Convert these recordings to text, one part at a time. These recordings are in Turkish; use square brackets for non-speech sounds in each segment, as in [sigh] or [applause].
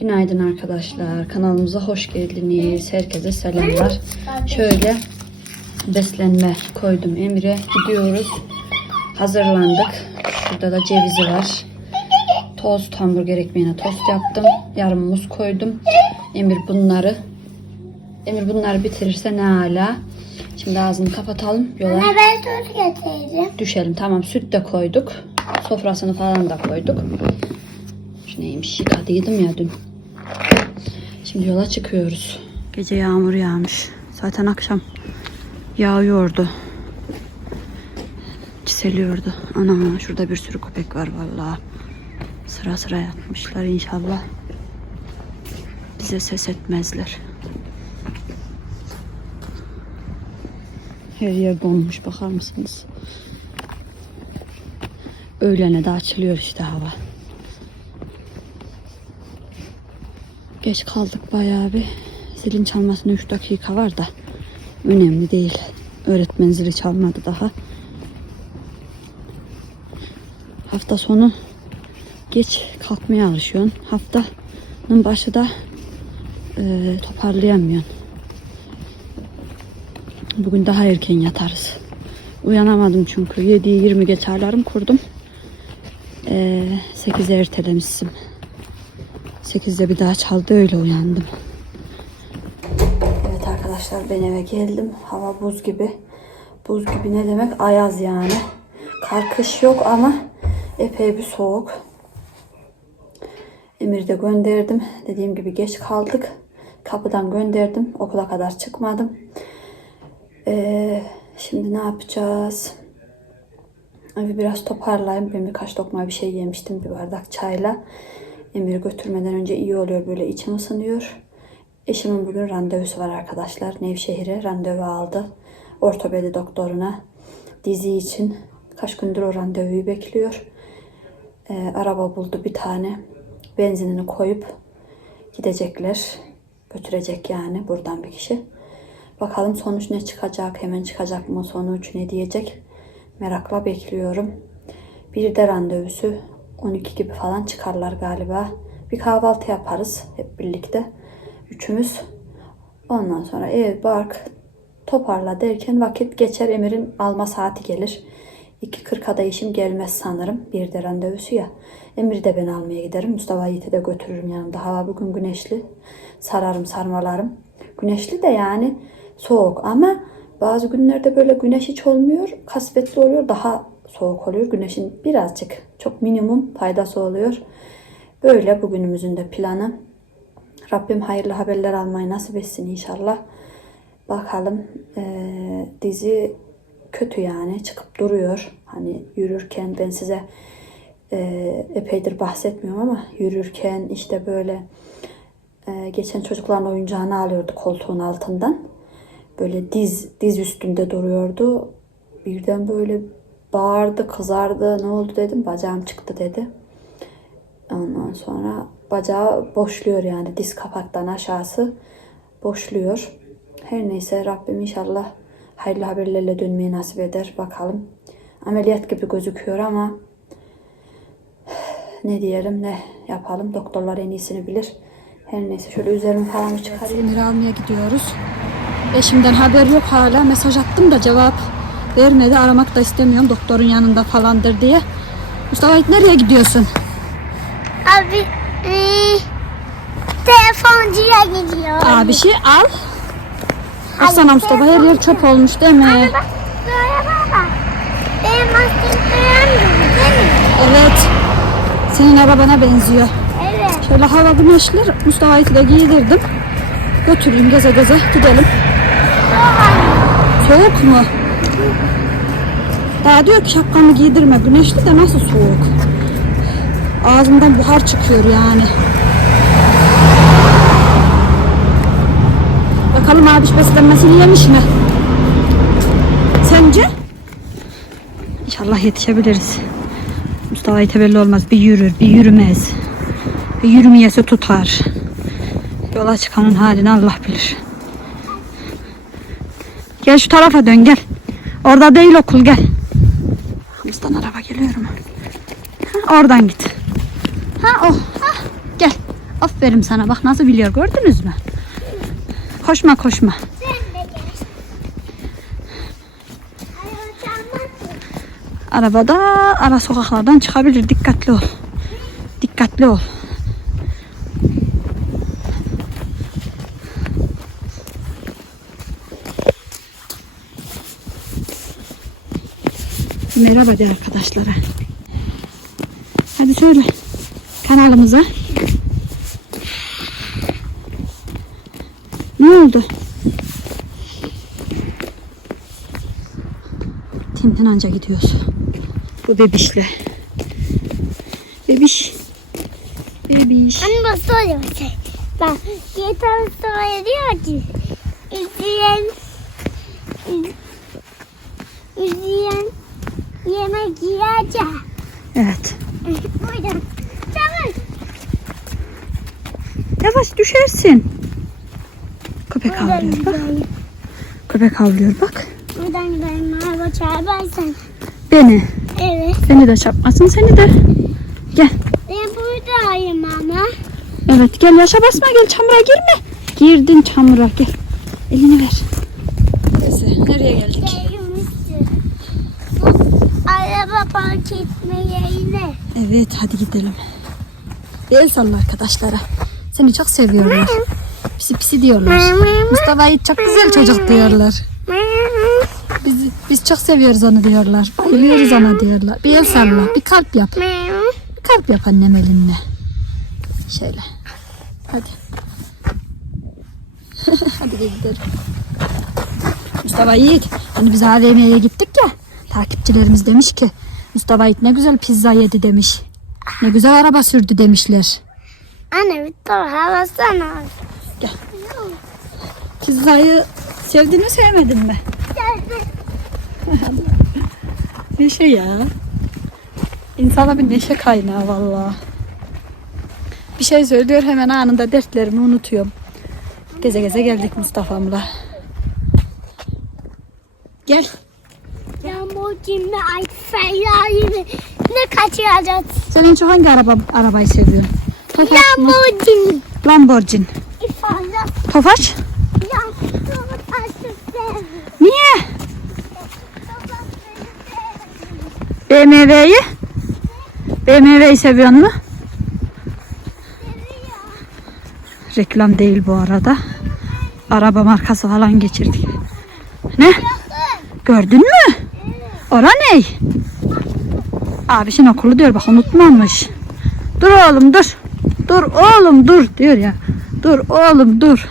Günaydın arkadaşlar. Kanalımıza hoş geldiniz. Herkese selamlar. Şöyle beslenme koydum Emre. Gidiyoruz. Hazırlandık. Şurada da cevizi var. Tost, hamburger ekmeğine tost yaptım. Yarım muz koydum. Emir bunları Emir bunları bitirirse ne hala. Şimdi ağzını kapatalım. Yola Anne ben tuz getirdim. düşelim. Tamam süt de koyduk. Sofrasını falan da koyduk. Neymiş yıkadıydım ya dün. Şimdi yola çıkıyoruz. Gece yağmur yağmış. Zaten akşam yağıyordu. Çiseliyordu. Ana şurada bir sürü köpek var vallahi. Sıra sıra yatmışlar inşallah. Bize ses etmezler. Her yer donmuş bakar mısınız? Öğlene de açılıyor işte hava. Geç kaldık bayağı bir. Zilin çalmasına 3 dakika var da önemli değil. Öğretmen zili çalmadı daha. Hafta sonu geç kalkmaya alışıyorsun. Haftanın başı da e, toparlayamıyorsun. Bugün daha erken yatarız. Uyanamadım çünkü. 7'yi 20 geç alarm kurdum. Ee, 8'e ertelemişsin. 8'de bir daha çaldı öyle uyandım. Evet arkadaşlar ben eve geldim. Hava buz gibi. Buz gibi ne demek? Ayaz yani. Kar kış yok ama epey bir soğuk. Emir de gönderdim. Dediğim gibi geç kaldık. Kapıdan gönderdim. Okula kadar çıkmadım. Ee, şimdi ne yapacağız? Evi biraz toparlayayım. Ben birkaç lokma bir şey yemiştim bir bardak çayla. Emir'i götürmeden önce iyi oluyor böyle içim ısınıyor. Eşimin bugün randevusu var arkadaşlar. Nevşehir'e randevu aldı. Ortopedi doktoruna dizi için. Kaç gündür o randevuyu bekliyor. Ee, araba buldu bir tane. Benzinini koyup gidecekler. Götürecek yani buradan bir kişi. Bakalım sonuç ne çıkacak, hemen çıkacak mı sonuç ne diyecek. Merakla bekliyorum. Bir de randevusu 12 gibi falan çıkarlar galiba. Bir kahvaltı yaparız hep birlikte. Üçümüz. Ondan sonra ev bark toparla derken vakit geçer Emir'in alma saati gelir. 2.40'a da işim gelmez sanırım. Bir de randevusu ya. Emir'i de ben almaya giderim. Mustafa Yiğit'i de götürürüm yanımda. Hava bugün güneşli. Sararım sarmalarım. Güneşli de yani soğuk ama bazı günlerde böyle güneş hiç olmuyor. Kasvetli oluyor. Daha soğuk oluyor. Güneşin birazcık çok minimum faydası oluyor. Böyle bugünümüzün de planı. Rabbim hayırlı haberler almayı nasip etsin inşallah. Bakalım eee, dizi kötü yani çıkıp duruyor. Hani yürürken ben size eee, epeydir bahsetmiyorum ama yürürken işte böyle eee, geçen çocukların oyuncağını alıyordu koltuğun altından. Böyle diz diz üstünde duruyordu. Birden böyle bağırdı, kızardı. Ne oldu dedim. Bacağım çıktı dedi. Ondan sonra bacağı boşluyor yani diz kapaktan aşağısı boşluyor. Her neyse Rabbim inşallah hayırlı haberlerle dönmeyi nasip eder. Bakalım. Ameliyat gibi gözüküyor ama ne diyelim ne yapalım. Doktorlar en iyisini bilir. Her neyse şöyle üzerimi falan çıkarayım. Emir almaya gidiyoruz. Eşimden haber yok hala. Mesaj attım da cevap vermedi. Aramak da istemiyorum doktorun yanında falandır diye. Mustafa nereye gidiyorsun? Abi e, telefoncuya gidiyor. Aa bir şey al. Baksana Mustafa her yer çöp olmuş değil mi? Anne bak böyle baba. Benim maskem beğenmiyor değil mi? Evet. Senin arabana benziyor. Evet. Şöyle hava güneşli. Mustafa Yiğit'i de giydirdim. Götüreyim geze geze gidelim. Soğuk mu? Daha diyor ki şapkamı giydirme. Güneşli de nasıl soğuk? Ağzımdan buhar çıkıyor yani. Bakalım abiş beslenmesini yemiş mi? Sence? İnşallah yetişebiliriz. Mustafa Yiğit'e belli olmaz. Bir yürür, bir yürümez. Bir yürümeyese tutar. Yola çıkanın halini Allah bilir. Gel şu tarafa dön gel. Orada değil okul gel. Hamıstan araba geliyor mu? Ha, oradan git. Ha o. Ha, gel. Aferin sana bak nasıl biliyor gördünüz mü? Koşma koşma. Arabada ara sokaklardan çıkabilir. Dikkatli ol. Dikkatli ol. Merhaba de arkadaşlara. Hadi söyle. Kanalımıza. Ne oldu? Tintin anca gidiyoruz. Bu bebişle. Bebiş. Bebiş. Anne bak söyle şey. Bak yeter sonra diyor ki izleyen iz- izleyen yemek yiyecek. Evet. [laughs] Buradan. Tamam. Yavaş düşersin. Köpek Buradan havlıyor bak. gidelim. Köpek havlıyor bak. Buradan gidelim. Araba çarparsan. Beni. Evet. Seni de çarpmasın seni de. Gel. Ben buradayım ama. Evet gel yaşa basma gel çamura girme. Girdin çamura gel. Elini ver. Neyse nereye geldik? Park etme yerine. Evet hadi gidelim. Bir el salla arkadaşlara. Seni çok seviyorlar. Pisi pisi diyorlar. Mustafa'yı çok güzel çocuk diyorlar. Biz, biz çok seviyoruz onu diyorlar. Bayılıyoruz ona diyorlar. Bir el salla. Bir kalp yap. Bir kalp yap annem elinle. Şöyle. Hadi. [laughs] Hadi gidelim. Mustafa Yiğit. Hani biz AVM'ye gittik ya. Takipçilerimiz demiş ki Mustafa Yiğit ne güzel pizza yedi demiş. Ne güzel araba sürdü demişler. Anne bir dur havasana. Gel. Pizzayı sevdin mi sevmedin mi? Neşe ya. İnsana bir neşe kaynağı valla. Bir şey söylüyor hemen anında dertlerimi unutuyorum. Geze geze geldik Mustafa'mla. Gel. Lamborghini ay Ferrari ne kaçıracağız? Sen en çok hangi araba, arabayı seviyorsun? Tofaş mı? Lamborghini. Lamborghini. İfade. Tofaş? Lamborghini. Niye? BMW'yi? BMW'yi seviyorsun mu? Reklam değil bu arada. Araba markası falan geçirdik. Ne? Gördün mü? Ora ne? Abişin okulu diyor bak unutmamış. Dur oğlum dur. Dur oğlum dur diyor ya. Dur oğlum dur.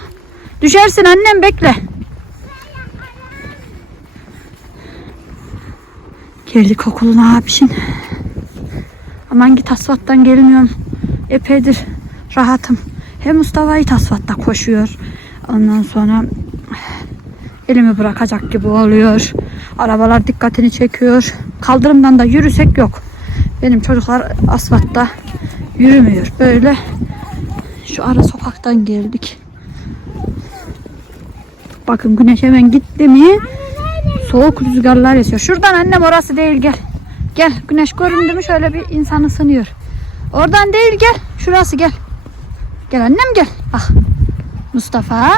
Düşersin annem bekle. Geldik okuluna abişin. Aman git asfalttan gelmiyorum. Epeydir rahatım. Hem Mustafa'yı asfaltta koşuyor. Ondan sonra elimi bırakacak gibi oluyor. Arabalar dikkatini çekiyor. Kaldırımdan da yürüsek yok. Benim çocuklar asfaltta yürümüyor. Böyle şu ara sokaktan geldik. Bakın güneş hemen gitti mi? Soğuk rüzgarlar esiyor. Şuradan annem orası değil gel. Gel güneş göründü mü şöyle bir insan ısınıyor. Oradan değil gel. Şurası gel. Gel annem gel. Bak. Mustafa.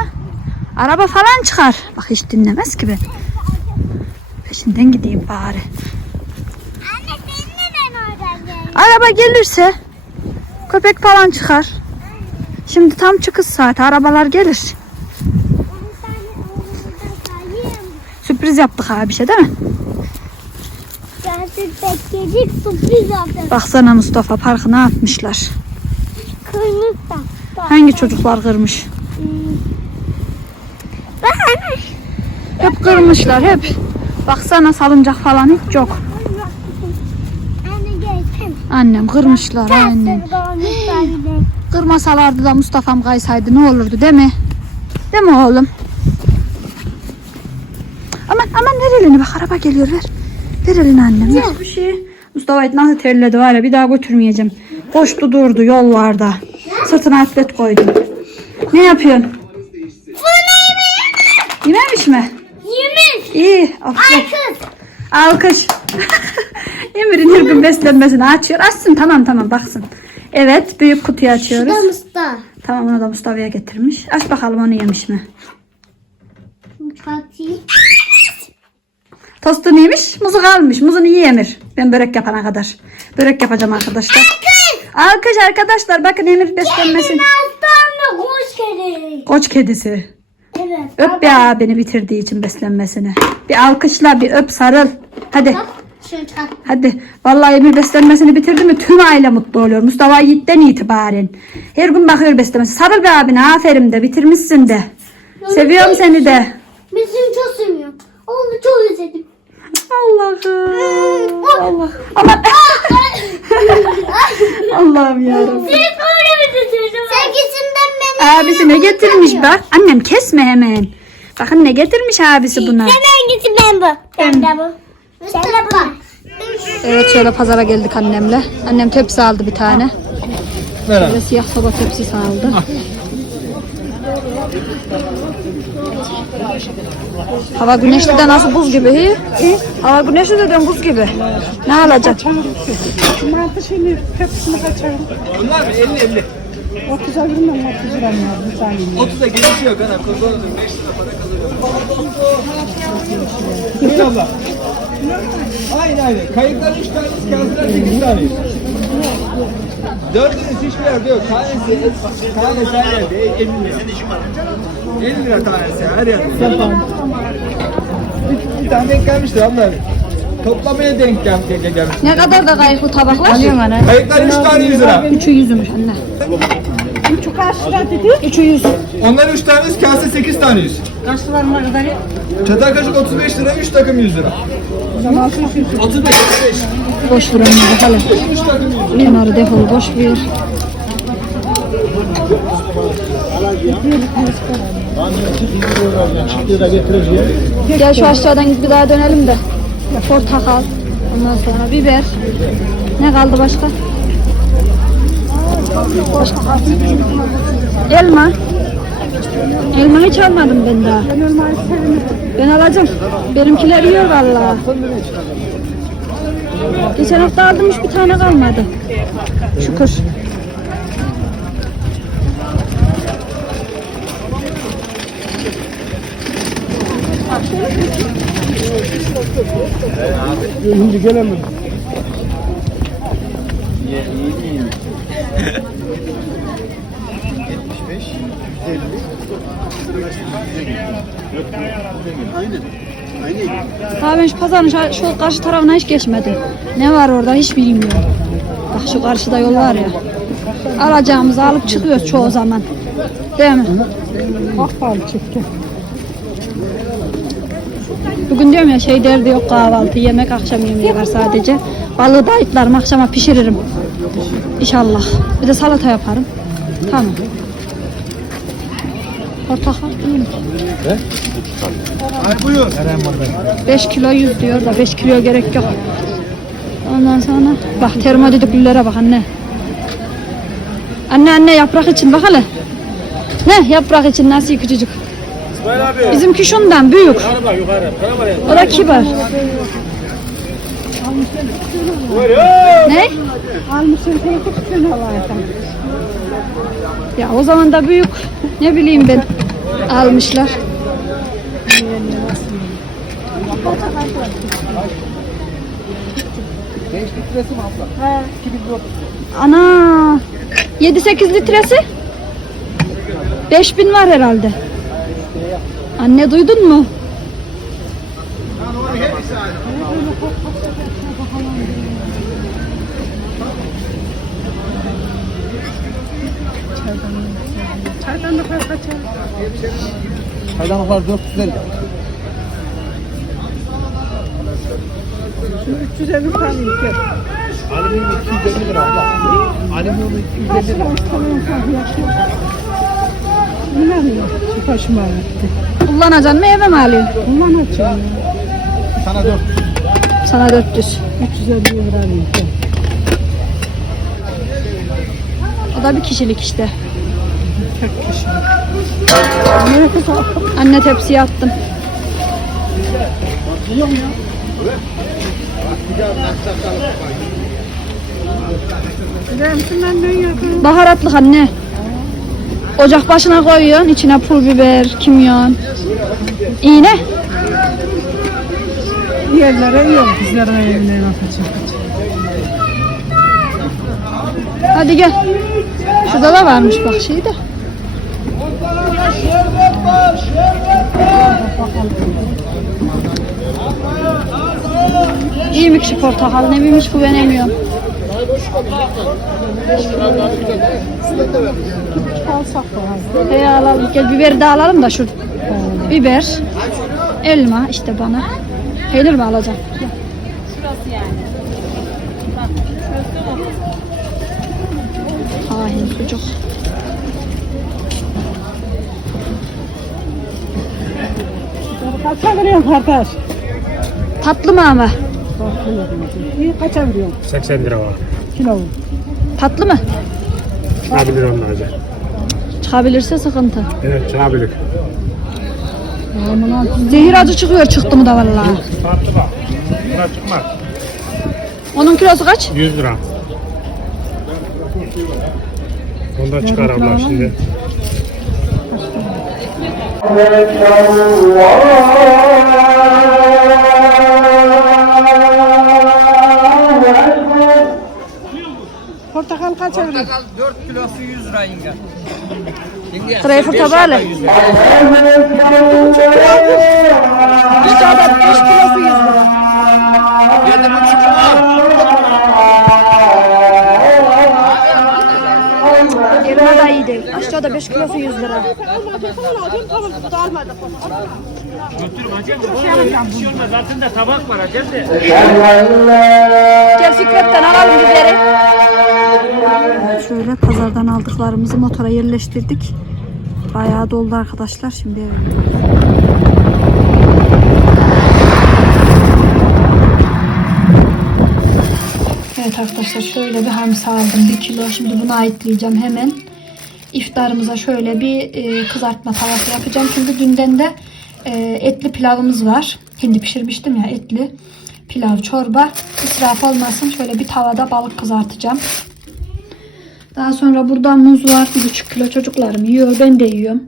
Araba falan çıkar. Bak hiç dinlemez ki ben. Peşinden gideyim bari. Anne sen neden oradan geldin? Araba gelirse köpek falan çıkar. Şimdi tam çıkış saati arabalar gelir. Sürpriz yaptık abi bir şey değil mi? Bekledik sürpriz yaptık. Baksana Mustafa parkı ne yapmışlar. Kırmızı da. Hangi çocuklar kırmış? Anne. Hep kırmışlar hep. Baksana salıncak falan hiç yok. Annem kırmışlar annem. Kırmasalardı da Mustafa'm kaysaydı ne olurdu değil mi? Değil mi oğlum? Aman aman ver elini bak araba geliyor ver. Ver elini annem ver. Bir şey. Mustafa nasıl terledi var ya bir daha götürmeyeceğim. Koştu durdu yollarda. Sırtına atlet koydum. Ne yapıyorsun? Yememiş mi? İyi. Aferin. Kız. Alkış. [laughs] Emir'in her gün beslenmesini açıyor. Açsın tamam tamam baksın. Evet büyük kutuyu açıyoruz. Şurada mısta. Tamam onu da Mustafa'ya getirmiş. Aç bakalım onu yemiş mi? Çıkartayım. Tostunu yemiş, muzu kalmış. Muzunu yiyemir. Ben börek yapana kadar. Börek yapacağım arkadaşlar. Alkış arkadaşlar. Bakın Emir beslenmesin. Hastanede kuş kedi. Koç kedisi. Öp bir abini bitirdiği için beslenmesini. Bir alkışla, bir öp, sarıl. Hadi. Hadi. Vallahi Emir beslenmesini bitirdi mi tüm aile mutlu oluyor. Mustafa Yiğit'ten itibaren. Her gün bakıyor beslenmesi. Sarıl be abine. Aferin de. Bitirmişsin de. Seviyorum seni de. Ben seni çok seviyorum. Onu çok özledim. Allah'ım. Allah. Allah. [laughs] Allah'ım yarabbim. Seni böyle mi tutuyorum? Abisi ne getirmiş bak. Annem kesme hemen. Bakın ne getirmiş abisi buna. Sen hangisi ben bu? Ben de bu. Sen de bu. Evet şöyle pazara geldik annemle. Annem tepsi aldı bir tane. Şöyle siyah soba tepsisi aldı. Hava güneşli de nasıl buz gibi hi? Hava güneşli de buz gibi. Ne alacak? Mantı şimdi hepsini kaçırdım. Bunlar 50 50. 30'a bilmem 30 lira mı var bir tane. 30'a gelişi yok ana. Kurbanın 5 lira para kazanıyor. Buyur abla. Aynen aynen. Kayıklar 3 tanesi, kağıtlar 8 tane. Dördünüz hiçbir yerde yok. Tanesi, tanesi her yerde. 50 lira. 50 lira tanesi her yerde. Bir tane denk gelmiştir abla. Toplamaya denk gel gelmiş. Ne kadar da kayıp bu tabaklar? Kayıklar 3 tane 100 lira. Üçü yüzmüş anne. Şu karşıda dedi. Üçü yüz. Onlar 3 tane 100, kase 8 tane 100. Karşılar mı kadar? Çatal kaşık 35 lira, 3 takım 100 lira. 35, 35. Boş ver onu bakalım. 3 takım 100 lira. Bunları defol boş ver. Gel şu aşağıdan bir daha dönelim de. Portakal. Ondan sonra biber. Ne kaldı başka? Başka. Elma. Elma hiç almadım ben daha. Ben alacağım. Benimkiler yiyor vallahi. Geçen hafta aldım hiç bir tane kalmadı. Şükür. Şimdi gelemem. Ha ben şu pazarın şu, karşı tarafına hiç geçmedim. Ne var orada hiç bilmiyorum. Bak şu karşıda yol var ya. Alacağımızı alıp çıkıyoruz çoğu zaman. Değil mi? Bak pahalı çekti. Bugün diyorum ya şey derdi yok kahvaltı, yemek, akşam yemeği var sadece. Balığı da ayıtlarım, akşama pişiririm. İnşallah. Bir de salata yaparım. Tamam. Portakal iyi mi? Ay buyur. 5 kilo 100 diyor da 5 kiloya gerek yok. Ondan sonra bak termodidüklülere bak anne. Anne anne yaprak için bak hele. Ne yaprak için nasıl küçücük. Bizimki şundan büyük. O da kibar. Ne? Tek üstüne alayım. Ya o zaman da büyük. Ne bileyim ben. Almışlar. Genç litresi mi abla? He. Ana. 7-8 litresi. 5000 var herhalde. Anne duydun mu? Çaydan da fazla çay. Çaydanlıklar 450. 350 tane yeter. Alüminyum 250 lira abla. Alüminyum 250 Kaç lira. İnanmıyor. Şu başıma gitti. Kullanacaksın mı eve mi alıyorsun? Kullanacağım. Sana 4. Sana 400. 350 lira yeter. O da bir kişilik işte. Tek kişi. Nefes al. Anne tepsiye attım. Dön yakın. Baharatlık anne. Ocak başına koyuyorsun. içine pul biber, kimyon. İğne. Yerlere yok. Bizlerin evine atacak. Hadi gel. Şurada da varmış bak şey de. İyiymiş şu portakal. Ne bilmiş bu ben emiyorum. Alsak da Hey alalım. Gel biberi de alalım da şu. Biber. Elma işte bana. Peynir mi alacağım? Gel. Hain sucuk. Kaça veriyorsun kardeş? Tatlı mı ama? İyi kaça veriyorsun? 80 lira var. Kilo. Tatlı mı? Çıkabilir onlarca. Çıkabilirse sıkıntı. Evet çıkabilir. Zehir acı çıkıyor çıktı mı da vallahi. Tatlı bak. Buna çıkmaz. Onun kilosu kaç? 100 lira. Ondan çıkar abla şimdi. Portakal kaça veriyorsun? 4 kilosu 100 lira yenge. Yenge, Greyfurt tabağıyla. Aşağıda 5 kilosu 100 lira. Yedi buçuk lira. Elma da iyi değil. Aşağıda 5 kilosu 100 lira. Zaten de tabak var acem de. Gel Fikret'ten alalım biberi. Şöyle pazardan aldıklarımızı motora yerleştirdik. Bayağı doldu arkadaşlar. Şimdi eve. Evet arkadaşlar şöyle bir hamsi aldım. Bir kilo. Şimdi bunu ayıtlayacağım hemen. İftarımıza şöyle bir e, kızartma tavası yapacağım. Çünkü dünden de e, etli pilavımız var. Hindi pişirmiştim ya etli pilav çorba. İsraf olmasın. Şöyle bir tavada balık kızartacağım. Daha sonra burada muz var. Bir buçuk kilo çocuklarım yiyor. Ben de yiyorum.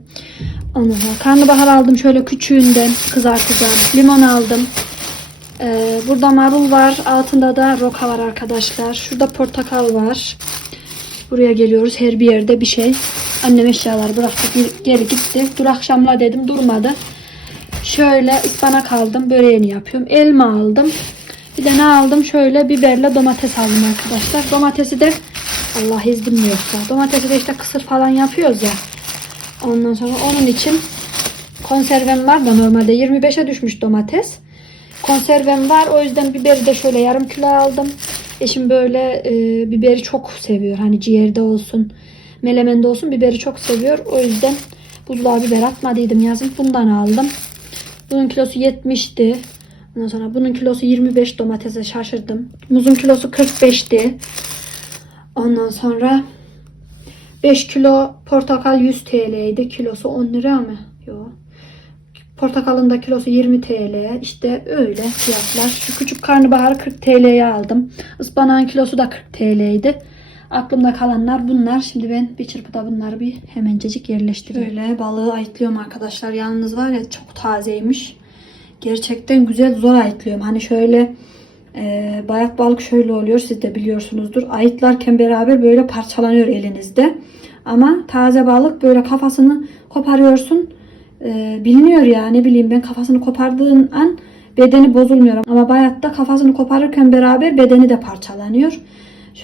Ondan karnabahar aldım. Şöyle küçüğünden kızartacağım. Limon aldım. Ee, burada marul var. Altında da roka var arkadaşlar. Şurada portakal var. Buraya geliyoruz. Her bir yerde bir şey. Annem eşyalar bıraktı. Geri gitti. Dur akşamla dedim. Durmadı. Şöyle ıspanak aldım. Böreğini yapıyorum. Elma aldım. Bir de ne aldım? Şöyle biberle domates aldım arkadaşlar. Domatesi de Allah iznim yoksa. Domatesi de işte kısır falan yapıyoruz ya. Ondan sonra onun için konservem var da normalde 25'e düşmüş domates. Konservem var. O yüzden biberi de şöyle yarım kilo aldım. Eşim böyle e, biberi çok seviyor. Hani ciğerde olsun, melemende olsun biberi çok seviyor. O yüzden buzluğa biber atmadıydım yazın. Bundan aldım. Bunun kilosu 70'ti. Ondan sonra bunun kilosu 25 domatese şaşırdım. Muzun kilosu 45'ti. Ondan sonra 5 kilo portakal 100 TL'ydi. Kilosu 10 lira mı? Yok. Portakalın da kilosu 20 TL. İşte öyle fiyatlar. Şu küçük karnabaharı 40 TL'ye aldım. Ispanağın kilosu da 40 TL'ydi. Aklımda kalanlar bunlar. Şimdi ben bir çırpıda bunları bir hemencecik yerleştireyim. Böyle balığı ayıtlıyorum arkadaşlar. Yalnız var ya çok tazeymiş. Gerçekten güzel zor ayıtlıyorum. Hani şöyle e, bayat balık şöyle oluyor. Siz de biliyorsunuzdur. Ayıtlarken beraber böyle parçalanıyor elinizde. Ama taze balık böyle kafasını koparıyorsun. E, biliniyor ya ne bileyim ben kafasını kopardığın an bedeni bozulmuyor. Ama bayatta kafasını koparırken beraber bedeni de parçalanıyor.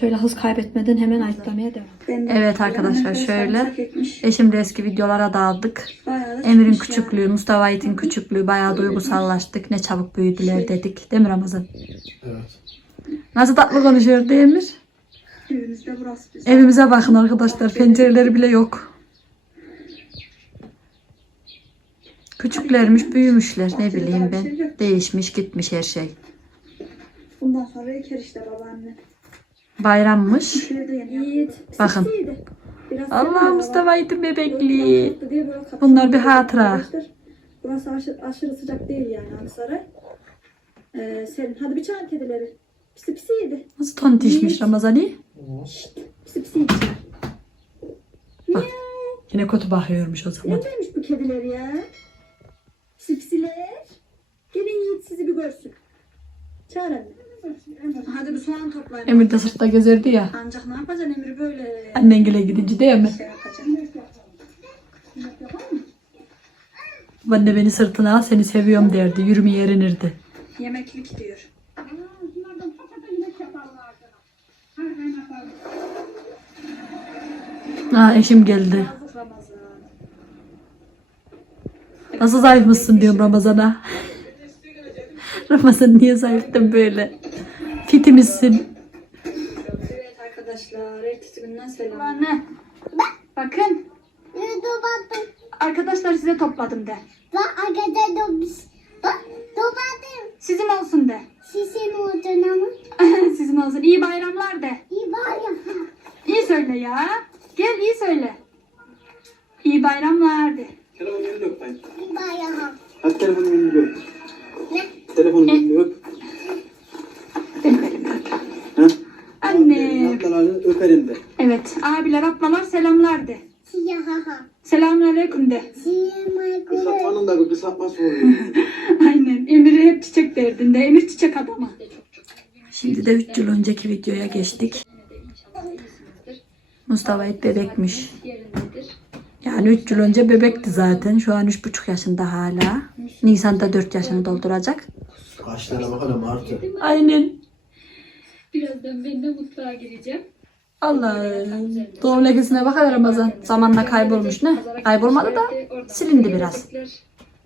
Şöyle hız kaybetmeden hemen ayıtlamaya devam. Evet arkadaşlar şöyle eşimle eski videolara daldık. Emir'in küçüklüğü, Mustafa Yiğit'in küçüklüğü bayağı duygusallaştık. Ne çabuk büyüdüler dedik. Değil mi Ramazan? Evet. Nasıl tatlı konuşuyor değil mi? Evimizde burası biz. Evimize bakın arkadaşlar. Pencereleri bile yok. Küçüklermiş, büyümüşler. Ne bileyim ben. Değişmiş, gitmiş her şey. Bundan sonra eker işte babaanne. Bayrammış. Bakın. Allah Mustafa Yiğit'in bebekliği. Bunlar bir hatıra. Burası aşırı, aşırı sıcak değil yani Aksaray. Ee, serin. Hadi bir çağır kedileri. Pisi pisi yedi. Nasıl tontişmiş Ramazani? Pisi pisi yedi. Bak. Yine kötü bakıyormuş o zaman. Neredeymiş bu kediler ya? Pisi pisiler. Gelin Yiğit sizi bir görsün. Çağır anne. Hadi bir soğan toplayın. Emir de sırtta gezerdi ya. Ancak ne yapacaksın Emir böyle Annen gele gidince değil mi? şey yapacaksın. Anne beni sırtına al seni seviyorum derdi. Yürümeye erinirdi. Yemeklik diyor. Ha eşim geldi. Nasıl zayıfmışsın diyorum Ramazan'a. [laughs] Ramazan niye zayıftın böyle? Fitimizsin. Evet arkadaşlar, ertesi günden selam. Anne, bakın domates? arkadaşlar size topladım de. Bak arkadaşlar domates. Bak domates. Sizin olsun de. Sizin olsun ama. [laughs] Sizin olsun. İyi bayramlar de. İyi ya. İyi söyle ya. Gel iyi söyle. İyi bayramlar de. Telefonun elini öp ben. İyi ya. Hadi telefonun elini öp. Ne? Telefonun elini öp. Benim elimi öp. Ha? Anne. Ablalarını öperim de. Evet, abiler, ablalar selamlar de. Selamünaleyküm de. Kısaltmanın da kısaltması oluyor. [laughs] Aynen. Emir'e hep çiçek derdinde. Emir çiçek adamı. Şimdi de 3 yıl önceki videoya geçtik. Mustafa hep bebekmiş. Yani 3 yıl önce bebekti zaten. Şu an 3,5 yaşında hala. Nisan'da 4 yaşını dolduracak. Kaşlara bakalım artık. Aynen. Birazdan ben de mutfağa gireceğim. Allah doğum lekesine bakar Ramazan. Zamanla kaybolmuş ne? Kaybolmadı da silindi biraz.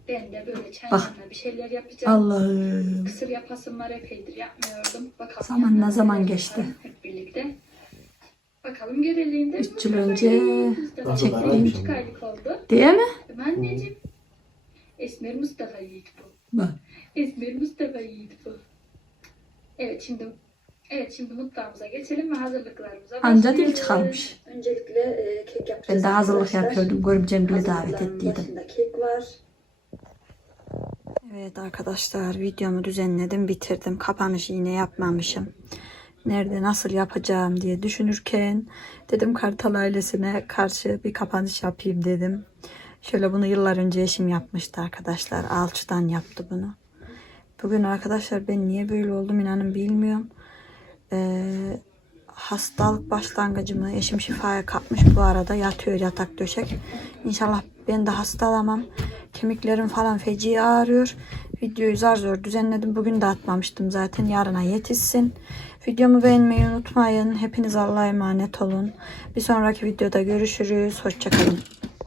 Ben de böyle Bak. bir şeyler yapacağım. Allah'ım. Kısır yapasım var epeydir yapmıyordum. Bakalım. Zaman ne zaman geçti? Hep birlikte. Bakalım göreliğinde. 3 yıl önce çektiğim. İki aylık oldu. Değil mi? Değil mi anneciğim? Esmer Mustafa Yiğit bu. Bak. Esmer Mustafa Yiğit bu. Evet şimdi Evet şimdi mutfağımıza geçelim ve hazırlıklarımıza Anca dil çıkarmış. Öncelikle e, kek yapacağız. Ben de hazırlık arkadaşlar. yapıyordum. Görümcem bile davet ettiydim. başında kek var. Evet arkadaşlar videomu düzenledim bitirdim. Kapanışı yine yapmamışım. Nerede nasıl yapacağım diye düşünürken dedim Kartal ailesine karşı bir kapanış yapayım dedim. Şöyle bunu yıllar önce eşim yapmıştı arkadaşlar. Alçıdan yaptı bunu. Bugün arkadaşlar ben niye böyle oldum inanın bilmiyorum. Ee, hastalık başlangıcımı eşim şifaya kapmış bu arada yatıyor yatak döşek. İnşallah ben de hastalamam. Kemiklerim falan feci ağrıyor. Videoyu zar zor düzenledim. Bugün de atmamıştım zaten. Yarına yetişsin. Videomu beğenmeyi unutmayın. Hepiniz Allah'a emanet olun. Bir sonraki videoda görüşürüz. Hoşçakalın.